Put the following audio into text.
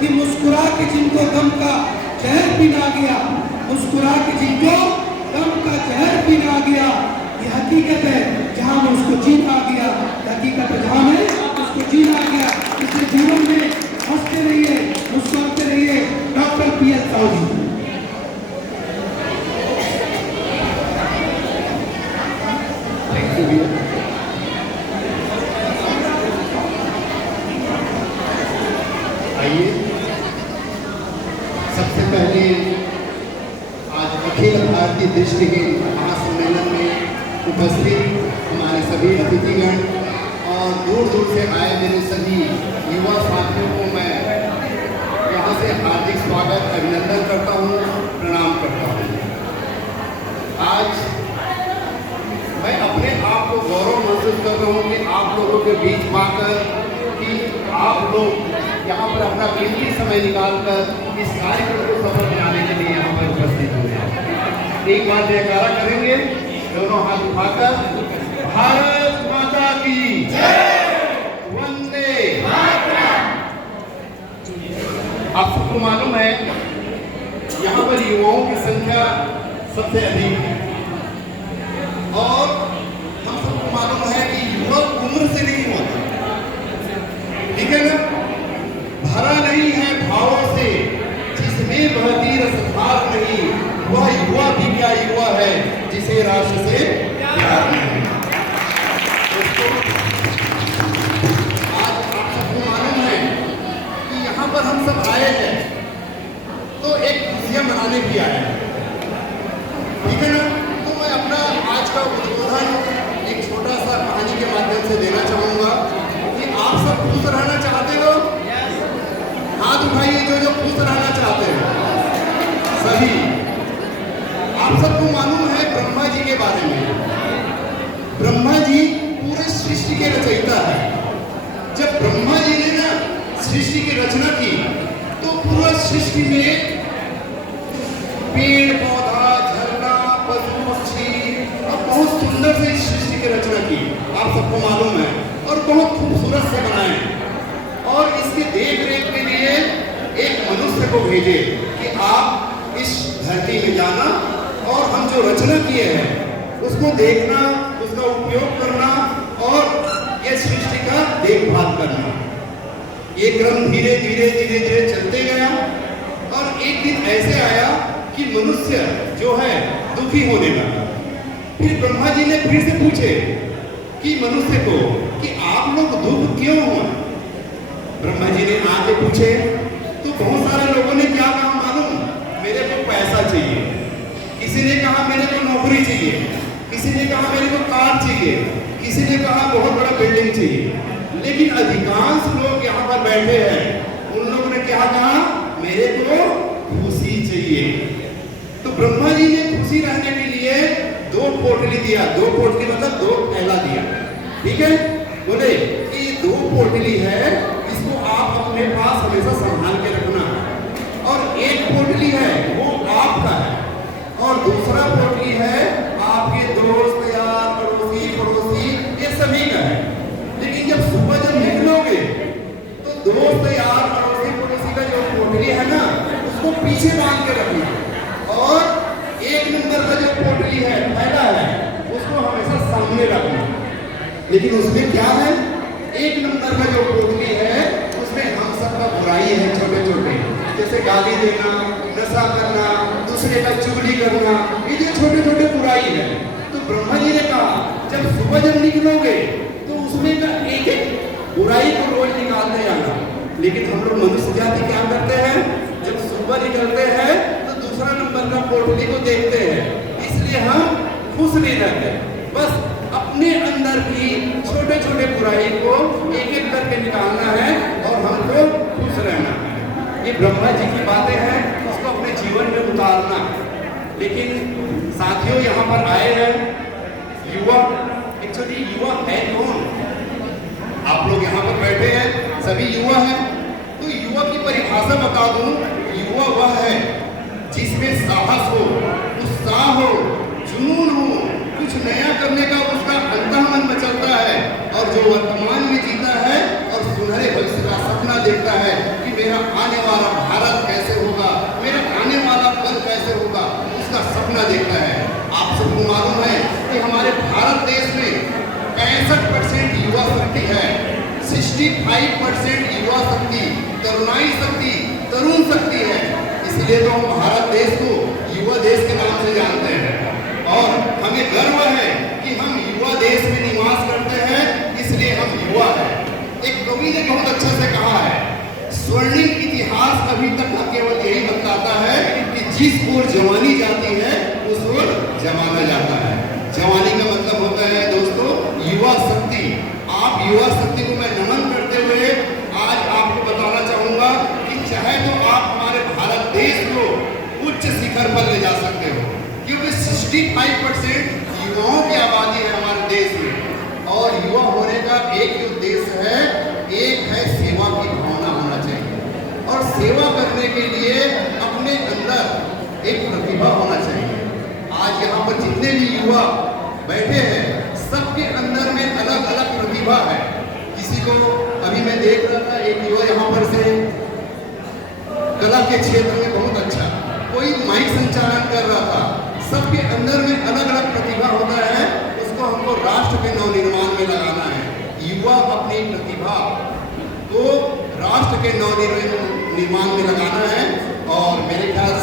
कि मुस्कुरा के जिनको गम का जहर पीना गया, मुस्कुरा के जिनको गम का जहर पीना गया, ये हकीकत है जहां में उसको जीना आ गया, हकीकत है जहां में उसको जीना आ गया। इसलिए जीवन में हंसते रहिए, मुस्कुराते रहिए। डॉक्टर पीएल साहू जी। आइए, सबसे पहले आज अखिल भारतीय दृष्टिहीन महासम्मेलन में उपस्थित हमारे सभी अतिथिगण और दूर दूर से आए मेरे सभी युवा साथियों को मैं यहाँ से हार्दिक स्वागत, अभिनंदन करता हूँ, प्रणाम करता हूँ। आज मैं अपने आप को गौरव महसूस कर रहा हूँ कि आप लोगों के बीच पाकर कि आप लोग यहाँ पर अपना कीमती समय निकालकर इस कार्यक्रम को सफल बनाने के लिए यहाँ पर उपस्थित हुए हैं। एक बार जयकारा करेंगे, दोनों हाथ उठाकर, भारत माता की वंदे। आप सबको मालूम है यहाँ पर युवाओं की संख्या सबसे अधिक है और हम सबको मालूम है कि युवक उम्र से नहीं होता, ठीक है ना? भरा नहीं है भावों से, जिसमें बहती रसधार नहीं, वह युवा भी क्या युवा है जिसे राष्ट्र से प्यार नहीं। दोस्तों, आज आप सबको मालूम है कि यहाँ पर हम सब आए हैं तो एक खुशियाँ मनाने भी आए हैं, ठीक है ना? तो मैं अपना आज का उद्बोधन एक छोटा सा कहानी के माध्यम से देना चाहूँगा कि आप सब खुश रहना चाहते हो? हाथ उठाइए जो खुश रहना चाहते हैं सभी। आप सबको मालूम है ब्रह्मा जी के बारे में। ब्रह्मा जी पूरे सृष्टि के रचयिता है। जब ब्रह्मा जी ने ना सृष्टि की रचना की तो पूरा सृष्टि में पेड़ पौधा, झरना, पशु पक्षी और बहुत सुंदर से इस सृष्टि की रचना की, आप सबको मालूम है, और बहुत खूबसूरत से बनाए। और इसके देख रेख के लिए एक मनुष्य को भेजे कि आप इस धरती में जाना और हम जो रचना किए हैं उसको देखना, उसका उपयोग करना और ये सृष्टि का देखभाल करना। ये क्रम धीरे धीरे धीरे धीरे चलते गया और एक दिन ऐसे आया कि मनुष्य जो है दुखी होने लगा। फिर ब्रह्मा जी ने फिर से पूछे कि मनुष्य को कि आप लोग दुख क्यों हो? ब्रह्मा जी ने आके पूछे तो बहुत सारे लोगों ने क्या कहा मालूम? मेरे को पैसा चाहिए, किसी ने कहा मेरे को नौकरी चाहिए, किसी ने कहा मेरे को कार चाहिए, किसी ने कहा बहुत बड़ा बिल्डिंग चाहिए। लेकिन अधिकांश लोग यहाँ पर बैठे हैं, उन लोगों ने क्या कहा? मेरे को खुशी चाहिए। तो ब्रह्मा जी ने खुशी रहने के लिए दो पोटली दिया। दो पोटली मतलब दो थैला दिया, ठीक है? बोले कि दो पोटली है, इसको आप अपने पास हमेशा संभाल के रखना, और एक पोटली है वो आपका है और दूसरा पोटली है आपके दोस्त, यार, पड़ोसी ये सभी का है। लेकिन जब सुबह जब निकलोगे तो दोस्त, यार, पड़ोसी का जो पोटली है ना उसको पीछे बांध के रखना और एक नंबर का जो पोटली है, थैला है, उसको हमेशा सामने रखना। लेकिन उसमें क्या है? एक नंबर का जो पोटली है उसमें हम सबका बुराई है, छोटे छोटे, जैसे गाली देना, नशा करना, दूसरे का चुगली करना, ये जो छोटे छोटे बुराई है। तो ब्रह्मा जी ने कहा जब सुबह जब निकलोगे तो उसमें का एक एक बुराई को रोज निकालते जाना। लेकिन हम लोग मनुष्य जाति क्या करते हैं? जब सुबह निकलते हैं तो दूसरा नंबर का पोटली को देखते हैं, इसलिए हम खुश नहीं रहते। बस अपने अंदर की छोटे छोटे बुराई को एक एक करके निकालना है और हमको खुश रहना है। ये ब्रह्मा जी की बातें हैं, उसको अपने जीवन में उतारना। लेकिन साथियों यहाँ पर आए हैं युवा। एक्चुअली युवा है कौन? आप लोग यहाँ पर बैठे हैं, सभी युवा हैं। तो युवा की परिभाषा बता दूं, युवा वह है जिसमें साहस हो, उत्साह हो, जुनून हो, कुछ नया करने का उसका अंतःमन मचलता है और जो वर्तमान में जीता है और सुनहरे भविष्य का सपना देखता है कि मेरा आने वाला सबको मालूम है कि हमारे भारत देश में 65% युवा शक्ति है, 65% युवा शक्ति, तरुणाई शक्ति, तरुण शक्ति है। इसलिए तो हम भारत देश को युवा देश के नाम से जानते हैं और हमें गर्व है कि हम युवा देश में निवास करते हैं, इसलिए हम युवा हैं। एक कवि ने बहुत अच्छा से कहा है, स्वर्णिम इतिहास अभी तक न केवल यही बताता है कि जिस ओर जवानी जाती है उस ओर जमाना जाता है। जवानी का मतलब होता है दोस्तों युवा शक्ति। आप युवा शक्ति को मैं नमन करते हुए आज आपको बताना चाहूंगा कि चाहे तो आप हमारे भारत देश को उच्च शिखर पर ले जा सकते हो, क्योंकि 65% युवाओं की आबादी है हमारे देश में और युवा होने का एक ही उद्देश्य है, एक है सेवा की भावना होना चाहिए और सेवा करने के लिए अपने अंदर एक प्रतिभा होना चाहिए। आज यहाँ पर जितने भी युवा बैठे हैं सबके अंदर में अलग अलग प्रतिभा है। किसी को अभी मैं देख रहा था एक युवा यहाँ पर से कला के क्षेत्र में बहुत अच्छा, कोई माइक संचालन कर रहा था। सबके अंदर में अलग अलग प्रतिभा होता है, उसको हमको राष्ट्र के नवनिर्माण में लगाना है। युवा अपनी प्रतिभा को राष्ट्र के नवनिर्माण में लगाना है और मेरे ख्याल